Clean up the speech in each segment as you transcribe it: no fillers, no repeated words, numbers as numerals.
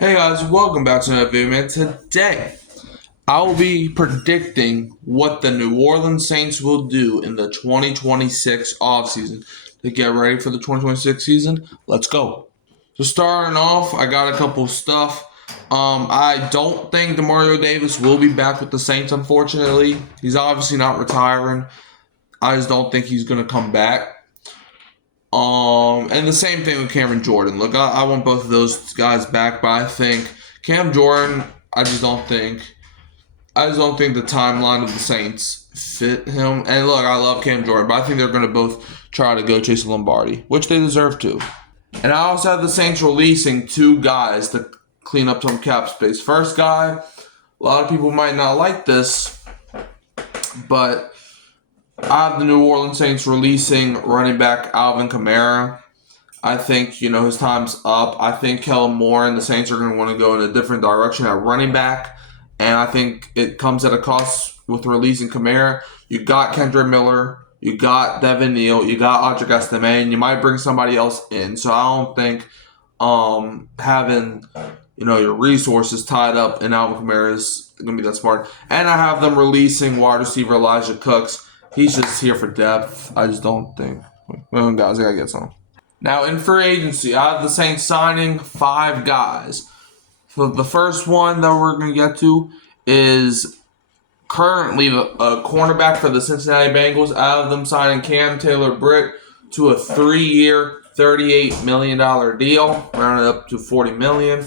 Hey guys, welcome back to another video, man. Today, I will be predicting what the New Orleans Saints will do in the 2026 offseason. To get ready for the 2026 season, let's go. So starting off, I got a couple stuff. I don't think Demario Davis will be back with the Saints, unfortunately. He's obviously not retiring. I just don't think he's going to come back. And the same thing with Cameron Jordan. Look, I want both of those guys back, but I think Cam Jordan, I just don't think the timeline of the Saints fit him. And look, I love Cam Jordan, but I think they're going to both try to go chase Lombardi, which they deserve to. And I also have the Saints releasing two guys to clean up some cap space. First guy, a lot of people might not like this, but I have the New Orleans Saints releasing running back Alvin Kamara. I think, his time's up. I think Kellen Moore and the Saints are going to want to go in a different direction at running back. And I think it comes at a cost with releasing Kamara. You got Kendra Miller. You got Devin Neal. You got Audric Estime. And you might bring somebody else in. So I don't think having, your resources tied up in Alvin Kamara is going to be that smart. And I have them releasing wide receiver Elijah Cooks. He's just here for depth. I just don't think. Well, guys, I got to get some. Now, in free agency, I have the Saints signing 5 guys. So the first one that we're going to get to is currently a cornerback for the Cincinnati Bengals. I have them signing Cam Taylor-Britt to a 3-year, $38 million deal, rounded up to $40 million.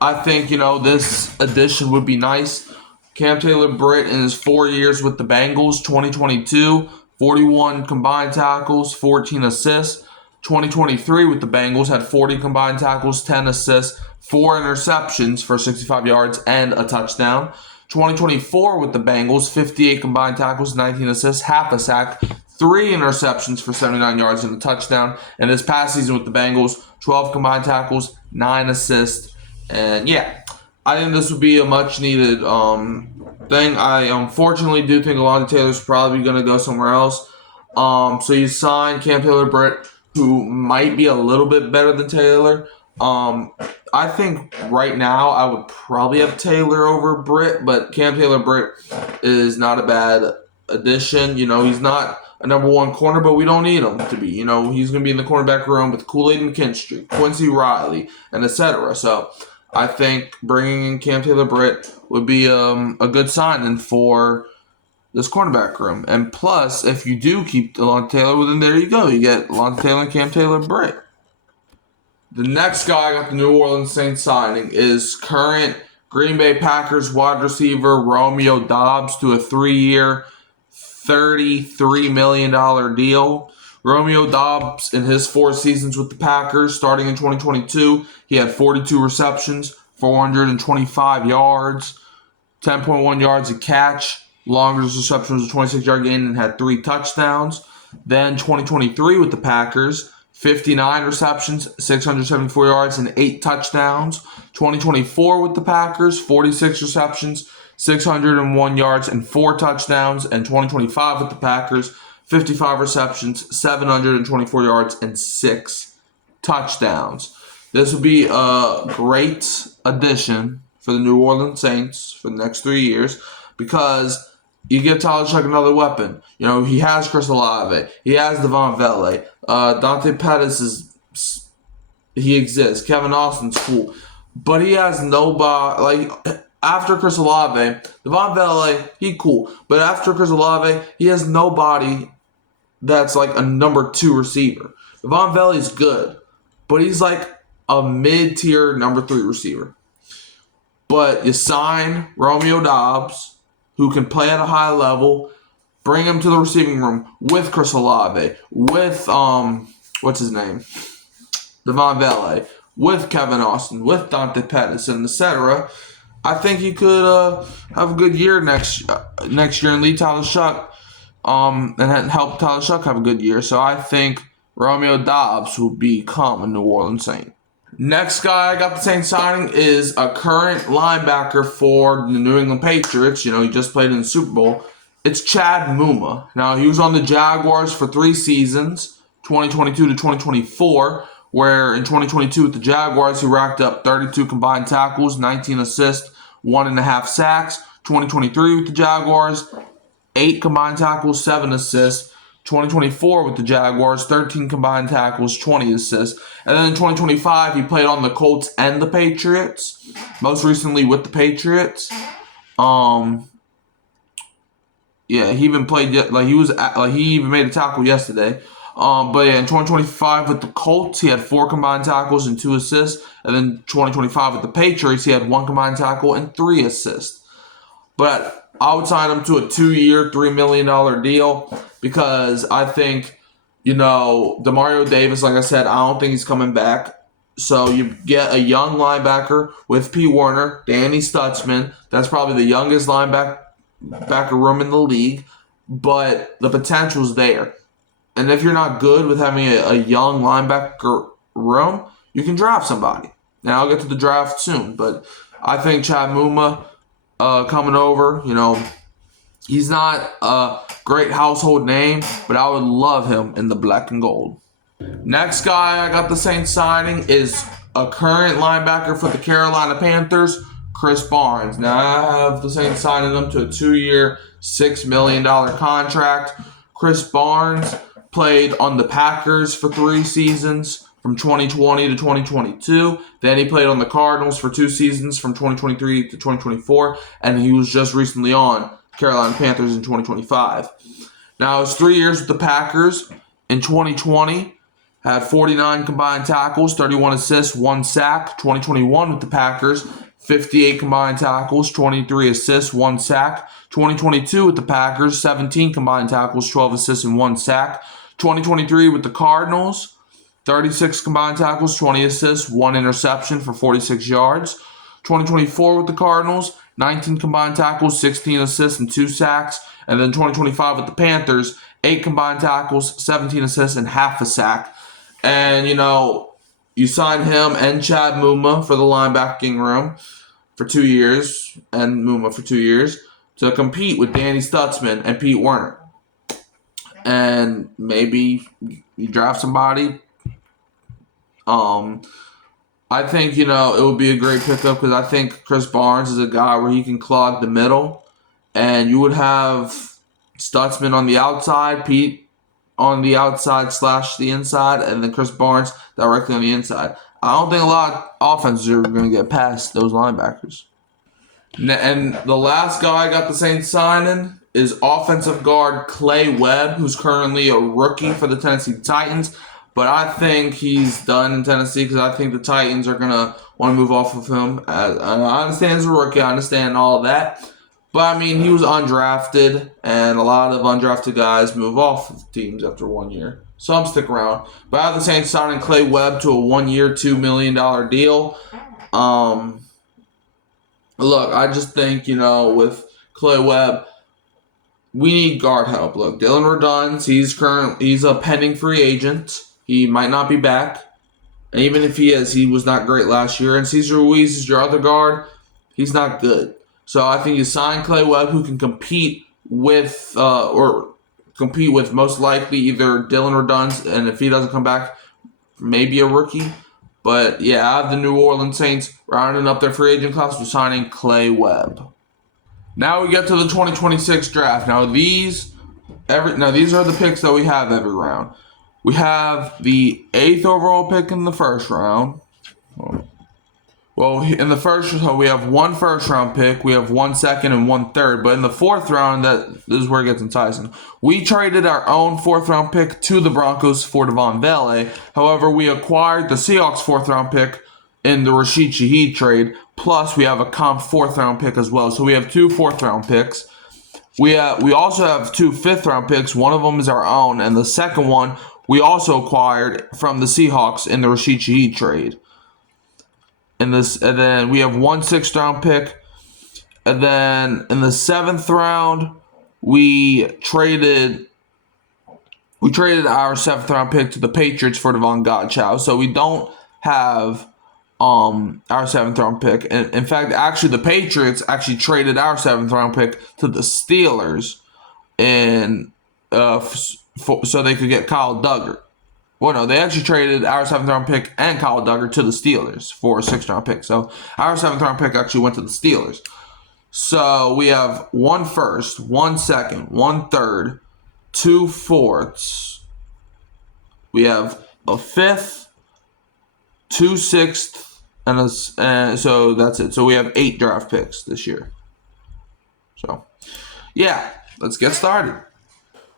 I think, this addition would be nice. Cam Taylor-Britt in his 4 years with the Bengals, 2022, 41 combined tackles, 14 assists. 2023 with the Bengals had 40 combined tackles, 10 assists, 4 interceptions for 65 yards and a touchdown. 2024 with the Bengals, 58 combined tackles, 19 assists, half a sack, 3 interceptions for 79 yards and a touchdown. And this past season with the Bengals, 12 combined tackles, 9 assists. And yeah, I think this would be a much needed thing. I unfortunately do think Alontae Taylor's probably going to go somewhere else. So you sign Cam Taylor-Britt, who might be a little bit better than Taylor. I think right now I would probably have Taylor over Britt, but Cam Taylor-Britt is not a bad addition. He's not a number 1 corner, but we don't need him to be. He's going to be in the cornerback room with Kool-Aid McKinstry, Quincy Riley, and etc. So I think bringing in Cam Taylor-Britt would be a good signing for this cornerback room. And plus, if you do keep Alontae Taylor, well, then there you go. You get Alontae Taylor and Cam Taylor-Britt. The next guy I got the New Orleans Saints signing is current Green Bay Packers wide receiver Romeo Doubs to a 3-year, $33 million deal. Romeo Doubs, in his 4 seasons with the Packers, starting in 2022, he had 42 receptions, 425 yards, 10.1 yards a catch. Longest reception was a 26-yard gain and had 3 touchdowns. Then 2023 with the Packers, 59 receptions, 674 yards, and 8 touchdowns. 2024 with the Packers, 46 receptions, 601 yards, and 4 touchdowns. And 2025 with the Packers, 55 receptions, 724 yards, and 6 touchdowns. This would be a great addition for the New Orleans Saints for the next 3 years because you give Tyler Shough another weapon. He has Chris Olave. He has Devon Vele. Dante Pettis he exists. Kevin Austin's cool. But he has nobody. After Chris Olave, Devon Vele, he cool. But after Chris Olave, he has nobody that's like a number 2 receiver. Devon Vele's good. But he's like a mid-tier number 3 receiver. But you sign Romeo Doubs, who can play at a high level, bring him to the receiving room with Chris Olave, with, what's his name? Devon Vele, with Kevin Austin, with Dante Pettis, and etc. I think he could have a good year next year and lead Tyler Shough, and help Tyler Shough have a good year. So I think Romeo Doubs will become a New Orleans Saint. Next guy I got the Saints signing is a current linebacker for the New England Patriots. He just played in the Super Bowl. It's Chad Muma. Now, he was on the Jaguars for 3 seasons, 2022 to 2024, where in 2022 with the Jaguars, he racked up 32 combined tackles, 19 assists, 1.5 sacks. 2023 with the Jaguars, 8 combined tackles, 7 assists. 2024 with the Jaguars, 13 combined tackles, 20 assists. And then in 2025, he played on the Colts and the Patriots. Most recently with the Patriots. Yeah, he even played he even made a tackle yesterday. But yeah, in 2025 with the Colts, he had 4 combined tackles and 2 assists. And then 2025 with the Patriots, he had 1 combined tackle and 3 assists. But I would sign him to a 2-year, $3 million deal because I think, Demario Davis, like I said, I don't think he's coming back. So you get a young linebacker with P. Werner, Danny Stutzman. That's probably the youngest linebacker room in the league, but the potential's there. And if you're not good with having a young linebacker room, you can draft somebody. Now I'll get to the draft soon, but I think Chad Muma coming over, he's not a great household name, but I would love him in the black and gold. Next guy I got the Saints signing is a current linebacker for the Carolina Panthers, Chris Barnes. Now I have the Saints signing him to a 2-year, $6 million contract. Chris Barnes played on the Packers for 3 seasons from 2020 to 2022. Then he played on the Cardinals for 2 seasons from 2023 to 2024. And he was just recently on Carolina Panthers in 2025. Now, his 3 years with the Packers in 2020 had 49 combined tackles, 31 assists, 1 sack. 2021 with the Packers, 58 combined tackles, 23 assists, 1 sack. 2022 with the Packers, 17 combined tackles, 12 assists, and 1 sack. 2023 with the Cardinals, 36 combined tackles, 20 assists, 1 interception for 46 yards. 2024 with the Cardinals, 19 combined tackles, 16 assists, and 2 sacks. And then 2025 with the Panthers, 8 combined tackles, 17 assists, and half a sack. And, you sign him and Chad Muma for the linebacking room for 2 years, and Muma for 2 years, to compete with Danny Stutzman and Pete Werner. And maybe you draft somebody. I think, it would be a great pickup because I think Chris Barnes is a guy where he can clog the middle. And you would have Stutzman on the outside, Pete on the outside / the inside, and then Chris Barnes directly on the inside. I don't think a lot of offenses are going to get past those linebackers. And the last guy I got the Saints signing is offensive guard Clay Webb, who's currently a rookie for the Tennessee Titans. But I think he's done in Tennessee because I think the Titans are going to want to move off of him. I understand he's a rookie. I understand all of that. But, he was undrafted, and a lot of undrafted guys move off of teams after 1 year. So I'm sticking around. But I have the Saints signing Clay Webb to a 1-year, $2 million deal. Look, I just think, with Clay Webb, we need guard help. Look, Dylan Redunz, he's a pending free agent. He might not be back. And even if he is, he was not great last year. And Cesar Ruiz is your other guard. He's not good. So I think you sign Clay Webb, who can compete with most likely either Dylan Redunz, and if he doesn't come back, maybe a rookie. But yeah, I have the New Orleans Saints rounding up their free agent class with signing Clay Webb. Now we get to the 2026 draft. Now these are the picks that we have every round. We have the 8th overall pick in the first round. Well, in the first round, we have 1 first-round pick, we have 1 second, and 1 third. But in the 4th round, this is where it gets enticing. We traded our own 4th-round pick to the Broncos for Devon Vele. However, we acquired the Seahawks 4th-round pick in the Rashid Shaheed trade. Plus, we have a comp 4th-round pick as well. So we have 2 4th-round picks. We also have 2 5th-round picks. One of them is our own, and the second one we also acquired from the Seahawks in the Rashid Shaheed trade. And then we have 1 6th-round pick. And then in the 7th round, we traded our 7th-round pick to the Patriots for Devon Godchow. So we don't have our 7th-round pick. And in fact, actually, the Patriots actually traded our 7th-round pick to the Steelers, so they could get Kyle Duggar. Well, no, they actually traded our 7th-round pick and Kyle Duggar to the Steelers for a 6th-round pick. So our 7th-round pick actually went to the Steelers. So we have 1 first, 1 second, 1 third, 2 fourths. We have a 5th, 2 sixths, and so that's it. So we have 8 draft picks this year. So, yeah, let's get started.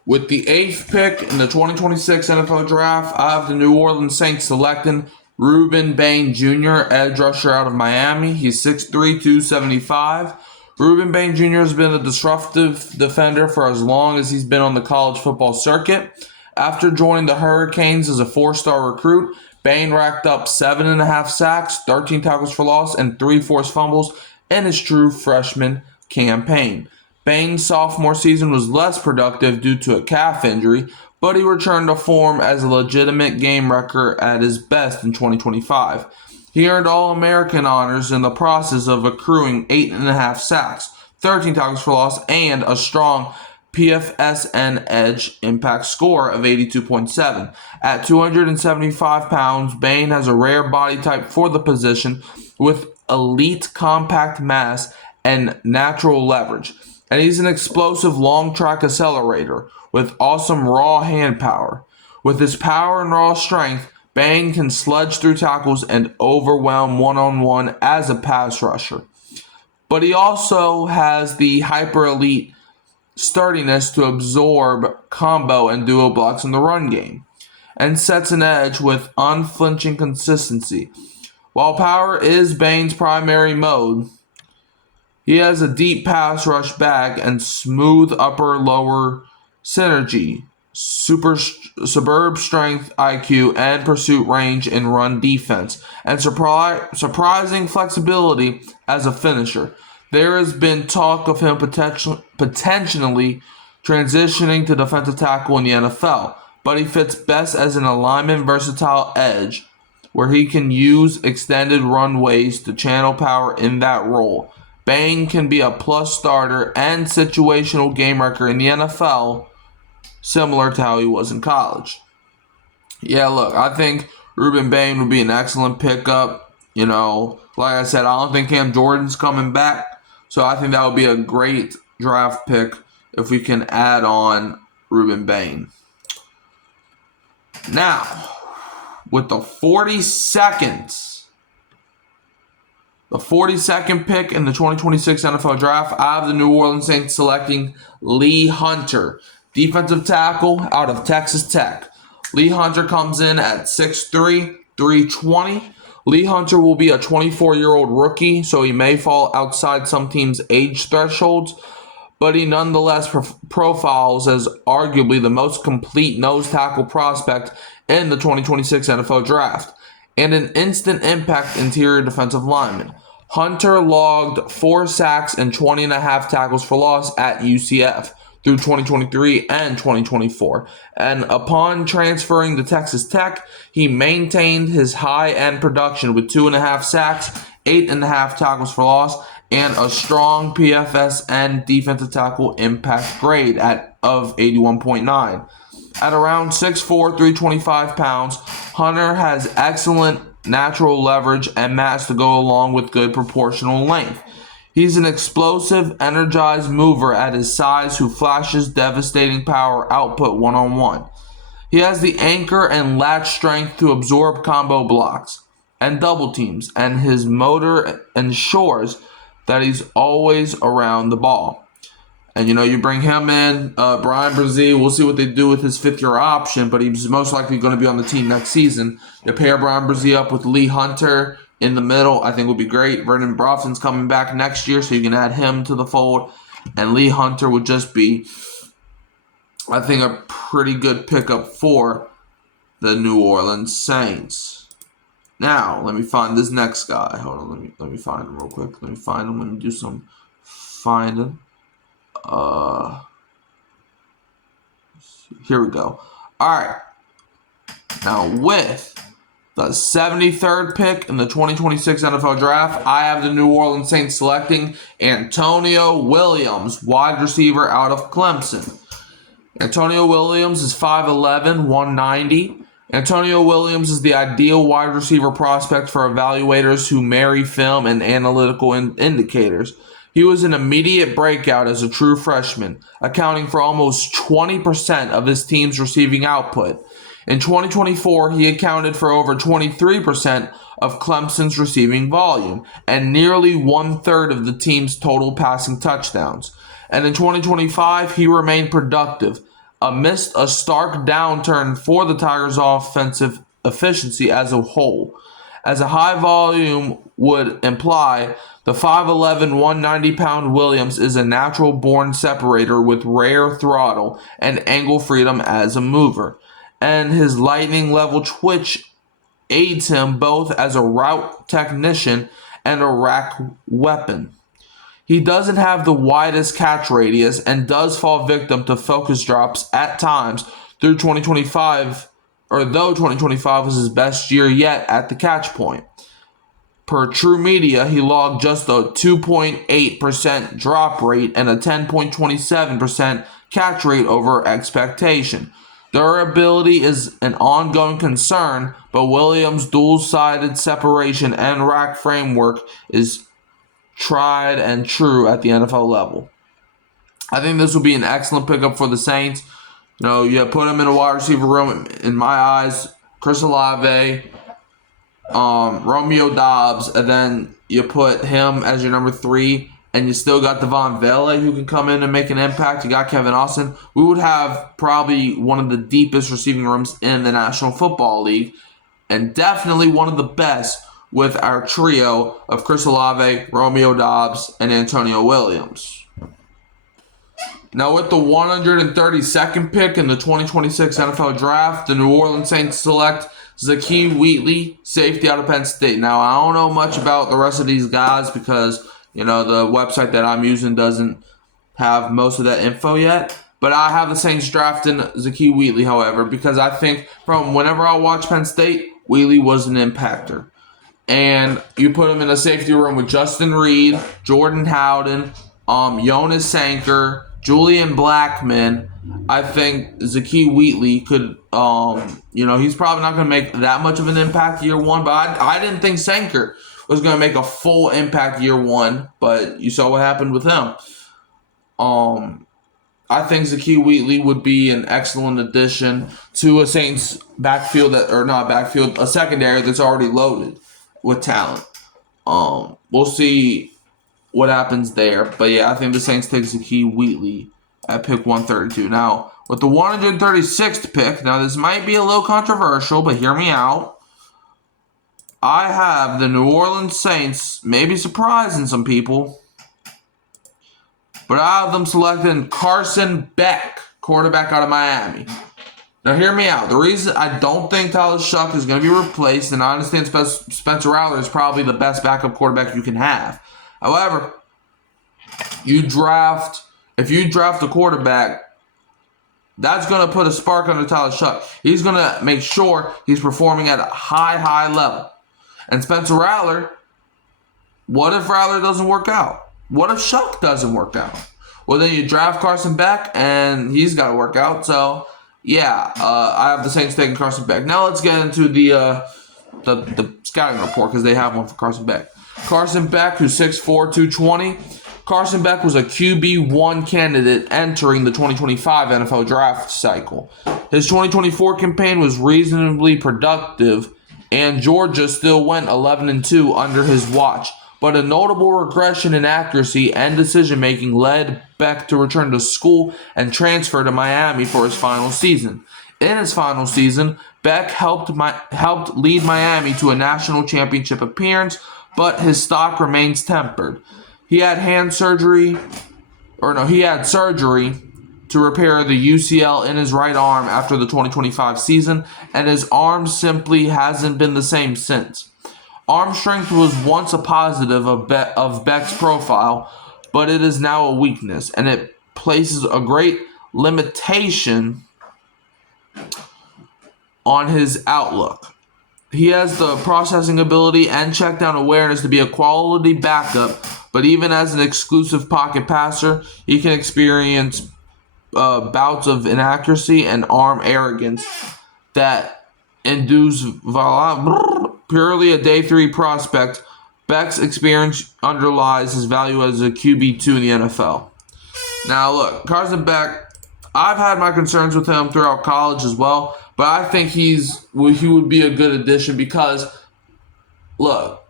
With the 8th pick in the 2026 NFL Draft, I have the New Orleans Saints selecting Ruben Bain Jr., edge rusher out of Miami. He's 6'3", 275. Ruben Bain Jr. has been a disruptive defender for as long as he's been on the college football circuit. After joining the Hurricanes as a 4-star recruit, Bain racked up 7.5 sacks, 13 tackles for loss, and 3 forced fumbles in his true freshman campaign. Bain's sophomore season was less productive due to a calf injury, but he returned to form as a legitimate game wrecker at his best in 2025. He earned All-American honors in the process of accruing 8.5 sacks, 13 tackles for loss, and a strong PFSN edge impact score of 82.7. At 275 pounds, Bain has a rare body type for the position with elite compact mass and natural leverage. And he's an explosive long track accelerator with awesome raw hand power. With his power and raw strength, Bain can sledge through tackles and overwhelm one-on-one as a pass rusher. But he also has the hyper-elite sturdiness to absorb combo and duo blocks in the run game, and sets an edge with unflinching consistency. While power is Bain's primary mode, he has a deep pass rush bag and smooth upper-lower synergy, superb strength, IQ, and pursuit range in run defense, and surprising flexibility as a finisher. There has been talk of him potentially transitioning to defensive tackle in the NFL, but he fits best as an alignment versatile edge where he can use extended runways to channel power in that role. Bain can be a plus starter and situational game wrecker in the NFL, similar to how he was in college. Yeah, look, I think Ruben Bain would be an excellent pickup. You know, like I said, I don't think Cam Jordan's coming back, so I think that would be a great draft pick if we can add on Ruben Bain. Now, with the 42nd pick in the 2026 NFL Draft, I have the New Orleans Saints selecting Lee Hunter, defensive tackle out of Texas Tech. Lee Hunter comes in at 6'3", 320. Lee Hunter will be a 24-year-old rookie, so he may fall outside some teams' age thresholds, but he nonetheless profiles as arguably the most complete nose tackle prospect in the 2026 NFL Draft, and an instant impact interior defensive lineman. Hunter logged 4 sacks and 20.5 tackles for loss at UCF through 2023 and 2024. And upon transferring to Texas Tech, he maintained his high-end production with 2.5 sacks, 8.5 tackles for loss, and a strong PFS and defensive tackle impact grade of 81.9. At around 6'4", 325 pounds, Hunter has excellent natural leverage and mass to go along with good proportional length. He's an explosive, energized mover at his size who flashes devastating power output one-on-one. He has the anchor and latch strength to absorb combo blocks and double teams, and his motor ensures that he's always around the ball. And, you know, you bring him in, Brian Brzee, we'll see what they do with his 5th-year option, but he's most likely going to be on the team next season. You pair Brian Brzee up with Lee Hunter in the middle, I think would be great. Vernon Brofton's coming back next year, so you can add him to the fold. And Lee Hunter would just be, I think, a pretty good pickup for the New Orleans Saints. Now, let me find this next guy. Hold on, let me find him real quick. Let me do some finding. Here we go. All right. Now, with the 73rd pick in the 2026 NFL Draft, I have the New Orleans Saints selecting Antonio Williams, wide receiver out of Clemson. Antonio Williams is 5'11", 190, Antonio Williams is the ideal wide receiver prospect for evaluators who marry film and analytical indicators. He was an immediate breakout as a true freshman, accounting for almost 20% of his team's receiving output. In 2024, he accounted for over 23% of Clemson's receiving volume and nearly one-third of the team's total passing touchdowns. And in 2025, he remained productive, amidst a stark downturn for the Tigers' offensive efficiency as a whole. As a high volume would imply, the 5'11", 190-pound Williams is a natural-born separator with rare throttle and angle freedom as a mover, and his lightning-level twitch aids him both as a route technician and a rack weapon. He doesn't have the widest catch radius and does fall victim to focus drops at times through 2025, or though 2025 was his best year yet at the catch point. Per True Media, he logged just a 2.8% drop rate and a 10.27% catch rate over expectation. Durability is an ongoing concern, but Williams' dual-sided separation and rack framework is tried and true at the NFL level. I think this will be an excellent pickup for the Saints. You know, you put him in a wide receiver room, in my eyes, Chris Olave, Romeo Doubs, and then you put him as your number 3, and you still got Devon Vele who can come in and make an impact. You got Kevin Austin. We would have probably one of the deepest receiving rooms in the National Football League, and definitely one of the best with our trio of Chris Olave, Romeo Doubs, and Antonio Williams. Now with the 132nd pick in the 2026 NFL Draft, the New Orleans Saints select Zakee Wheatley, safety out of Penn State. Now I don't know much about the rest of these guys because, you know, the website that I'm using doesn't have most of that info yet. But I have the Saints drafting Zakee Wheatley, however, because I think from whenever I watch Penn State, Wheatley was an impactor. And you put him in a safety room with Justin Reed, Jordan Howden, Jonas Sanker, Julian Blackman. I think Zakee Wheatley could, he's probably not going to make that much of an impact year one, but I didn't think Sanker was going to make a full impact year one, but you saw what happened with him. I think Zakee Wheatley would be an excellent addition to a Saints a secondary that's already loaded with talent. We'll see what happens there. But yeah, I think the Saints take Zakee Wheatley at pick 132. Now, with the 136th pick, now this might be a little controversial, but hear me out. I have the New Orleans Saints, maybe surprising some people, but I have them selecting Carson Beck, quarterback out of Miami. Now, hear me out. The reason I don't think Tyler Shuck is going to be replaced, and I understand Spencer Rattler is probably the best backup quarterback you can have. However, if you draft a quarterback, that's going to put a spark under Tyler Shuck. He's going to make sure he's performing at a high level. And Spencer Rattler, what if Rattler doesn't work out? What if Shuck doesn't work out? Well, then you draft Carson Beck, and he's got to work out. So, yeah, I have the Saints taking Carson Beck. Now let's get into the scouting report because they have one for Carson Beck. Carson Beck, who's 6'4", 220. Carson Beck was a QB1 candidate entering the 2025 NFL draft cycle. His 2024 campaign was reasonably productive, and Georgia still went 11-2 under his watch. But a notable regression in accuracy and decision-making led Beck to return to school and transfer to Miami for his final season. In his final season, Beck helped lead Miami to a national championship appearance, but his stock remains tempered. He had surgery to repair the UCL in his right arm after the 2025 season, and his arm simply hasn't been the same since. Arm strength was once a positive of Beck's profile, but it is now a weakness, and it places a great limitation on his outlook. He has the processing ability and check down awareness to be a quality backup, but even as an exclusive pocket passer, he can experience bouts of inaccuracy and arm arrogance that induce purely a day 3 prospect. Beck's experience underlies his value as a QB2 in the NFL. Now, look, Carson Beck, I've had my concerns with him throughout college as well, but I think he would be a good addition because, look,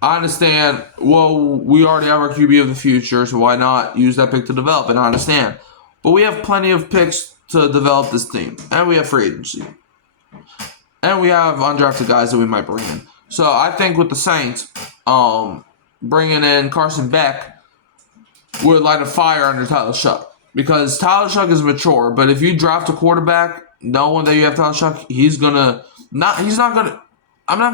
I understand, well, we already have our QB of the future, so why not use that pick to develop it? I understand. But we have plenty of picks to develop this team, and we have free agency. And we have undrafted guys that we might bring in. So I think with the Saints, bringing in Carson Beck would light a fire under Tyler Shuck. Because Tyler Shuck is mature, but if you draft a quarterback, knowing that you have Tyler Shuck, I'm not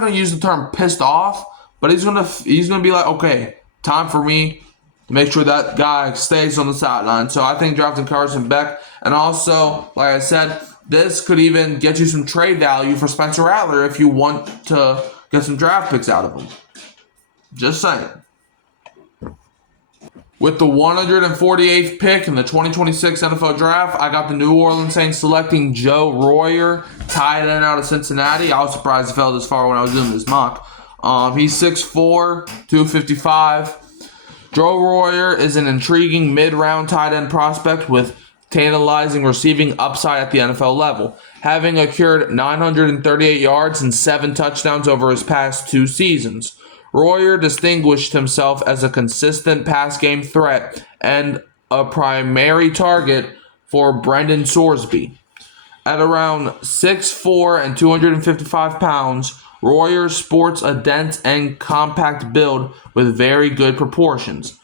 gonna use the term pissed off, but he's gonna be like, okay, time for me to make sure that guy stays on the sideline. So I think drafting Carson Beck, and also, like I said, this could even get you some trade value for Spencer Rattler if you want to get some draft picks out of him. Just saying. With the 148th pick in the 2026 NFL Draft, I got the New Orleans Saints selecting Joe Royer, tight end out of Cincinnati. I was surprised he fell this far when I was doing this mock. He's 6'4", 255. Joe Royer is an intriguing mid-round tight end prospect with tantalizing receiving upside at the NFL level, having accrued 938 yards and 7 touchdowns over his past 2 seasons. Royer distinguished himself as a consistent pass game threat and a primary target for Brendan Sorsby. At around 6'4" and 255 pounds, Royer sports a dense and compact build with very good proportions.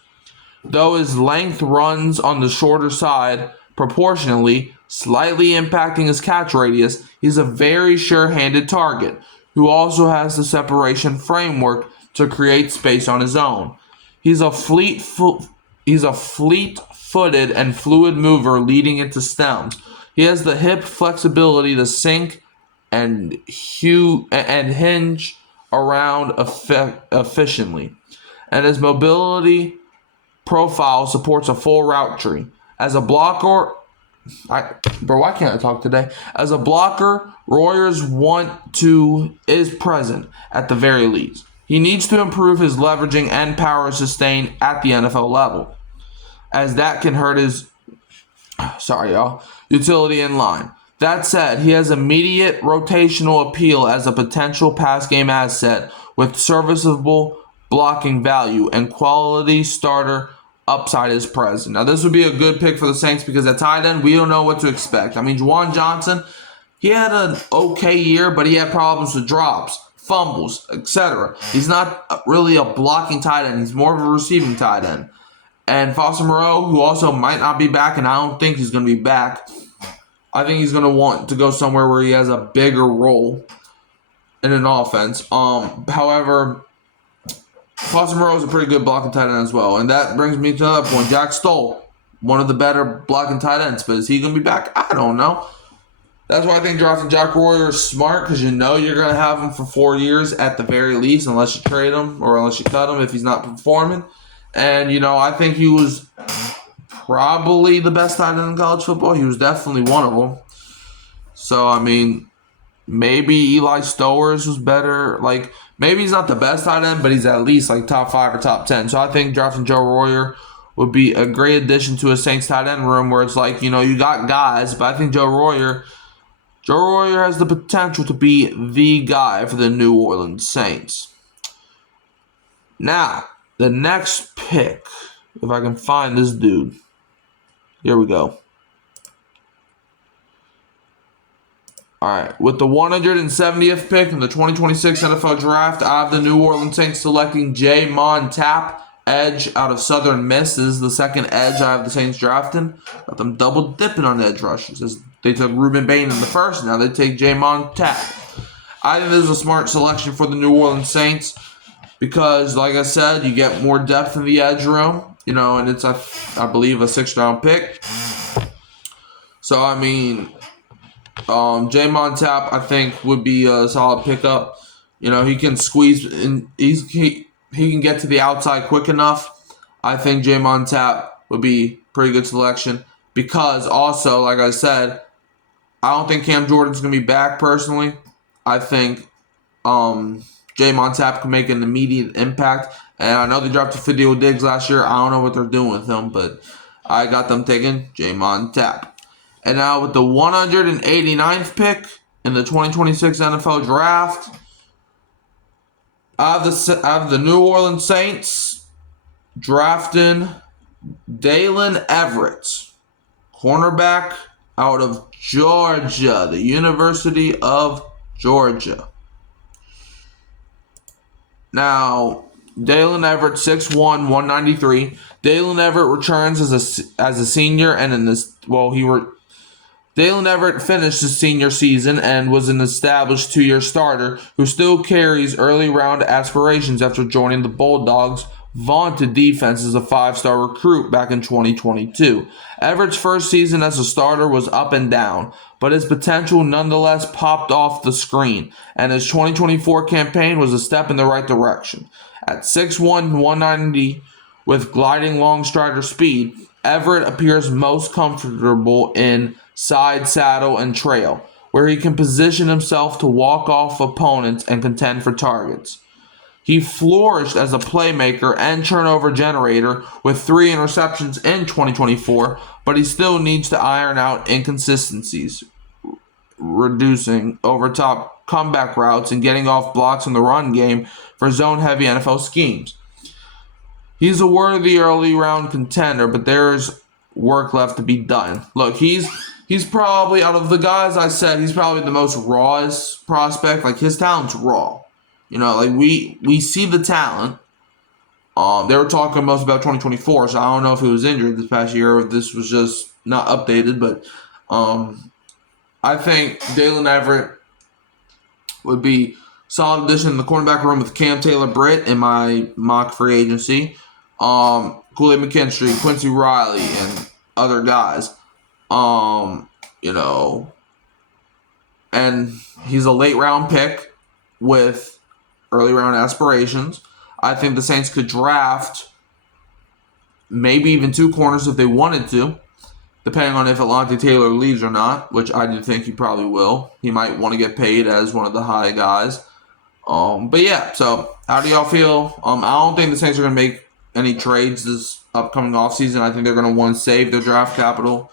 Though his length runs on the shorter side, proportionally, slightly impacting his catch radius, he's a very sure-handed target, who also has the separation framework to create space on his own. He's a fleet-footed and fluid mover leading into stems. He has the hip flexibility to sink and hinge around efficiently, and his mobility profile supports a full route tree. As a blocker, why can't I talk today? As a blocker, Royer's is present at the very least. He needs to improve his leveraging and power sustain at the NFL level, as that can hurt his utility in line. That said, he has immediate rotational appeal as a potential pass game asset with serviceable blocking value, and quality starter upside is present. Now, this would be a good pick for the Saints because at tight end, we don't know what to expect. I mean, Juwan Johnson, he had an okay year, but he had problems with drops, fumbles, etc. He's not really a blocking tight end. He's more of a receiving tight end. And Foster Moreau, who also might not be back, and I don't think he's going to be back. I think he's going to want to go somewhere where he has a bigger role in an offense. However, Foster Moreau is a pretty good blocking tight end as well. And that brings me to another point. Jack Stoll, one of the better blocking tight ends. But is he going to be back? I don't know. That's why I think drafting Jack Royer is smart, because you know you're going to have him for 4 years at the very least, unless you trade him or unless you cut him if he's not performing. And, I think he was probably the best tight end in college football. He was definitely one of them. So, I mean, maybe Eli Stowers was better. Like, maybe he's not the best tight end, but he's at least like top 5 or top 10. So I think drafting Joe Royer would be a great addition to a Saints tight end room where it's like, you got guys, but I think Joe Royer has the potential to be the guy for the New Orleans Saints. Now, the next pick, if I can find this dude. Here we go. All right, with the 170th pick in the 2026 NFL Draft, I have the New Orleans Saints selecting Jamon Tapp, edge out of Southern Miss. This is the second edge I have the Saints drafting. Got them double dipping on edge rushers. They took Ruben Bain in the first, now they take Jamon Tapp. I think this is a smart selection for the New Orleans Saints because, like I said, you get more depth in the edge room, and it's, I believe, a 6th-round pick. So, I mean, Jamon Tapp, I think, would be a solid pickup. He can squeeze in. He can get to the outside quick enough. I think Jamon Tapp would be a pretty good selection because also, like I said, I don't think Cam Jordan's going to be back personally. I think Jamon Tapp can make an immediate impact. And I know they drafted Fidio Diggs last year. I don't know what they're doing with him, but I got them taking Jamon Tapp. And now with the 189th pick in the 2026 NFL Draft, I have the New Orleans Saints drafting Dalen Everett, cornerback out of Georgia, the University of Georgia. Now, Dalen Everett, 6'1", 193. Dalen Everett returns as a senior, and Dalen Everett finished his senior season and was an established 2-year starter who still carries early round aspirations after joining the Bulldogs' vaunted defense as a 5-star recruit back in 2022. Everett's first season as a starter was up and down, but his potential nonetheless popped off the screen, and his 2024 campaign was a step in the right direction. At 6'1", 190 with gliding long strider speed, Everett appears most comfortable in side saddle and trail, where he can position himself to walk off opponents and contend for targets. He flourished as a playmaker and turnover generator with 3 interceptions in 2024, but he still needs to iron out inconsistencies, reducing over-top comeback routes and getting off blocks in the run game for zone-heavy NFL schemes. He's a worthy early-round contender, but there's work left to be done. Look, he's probably, out of the guys I said, he's probably the most rawest prospect. Like, his talent's raw. You know, like, we see the talent. They were talking most about 2024, so I don't know if he was injured this past year or if this was just not updated, but I think Dalen Everett would be solid addition in the cornerback room with Cam Taylor-Britt in my mock free agency. Kool-Aid McKinstry, Quincy Riley, and other guys. And he's a late round pick with early round aspirations. I think the Saints could draft maybe even 2 corners if they wanted to, depending on if Alontae Taylor leaves or not, which I do think he probably will. He might want to get paid as one of the high guys. But yeah, so how do y'all feel? I don't think the Saints are going to make any trades this upcoming offseason. I think they're going to want to save their draft capital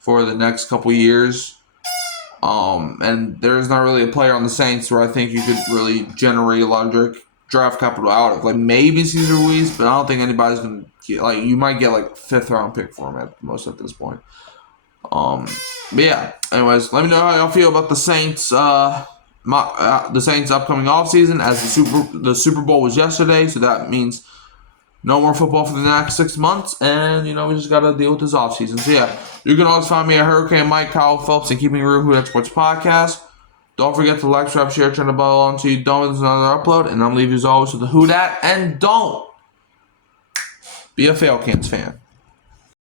for the next couple years. And there's not really a player on the Saints where I think you could really generate a lot of draft capital out of. Like, maybe Cesar Ruiz, but I don't think anybody's going to get, like, you might get like a 5th round pick for him at most at this point. But yeah, anyways, let me know how y'all feel about the Saints, the Saints upcoming offseason, as the Super Bowl was yesterday, so that means no more football for the next 6 months, and, we just got to deal with this offseason. So, yeah, you can always find me at Hurricane Mike, Kyle Phelps, and Keeping It Real Who That Sports Podcast. Don't forget to like, subscribe, share, turn the bell on so you don't miss another upload, and I'm leaving you as always with the Who Dat, and don't be a Falcons fan.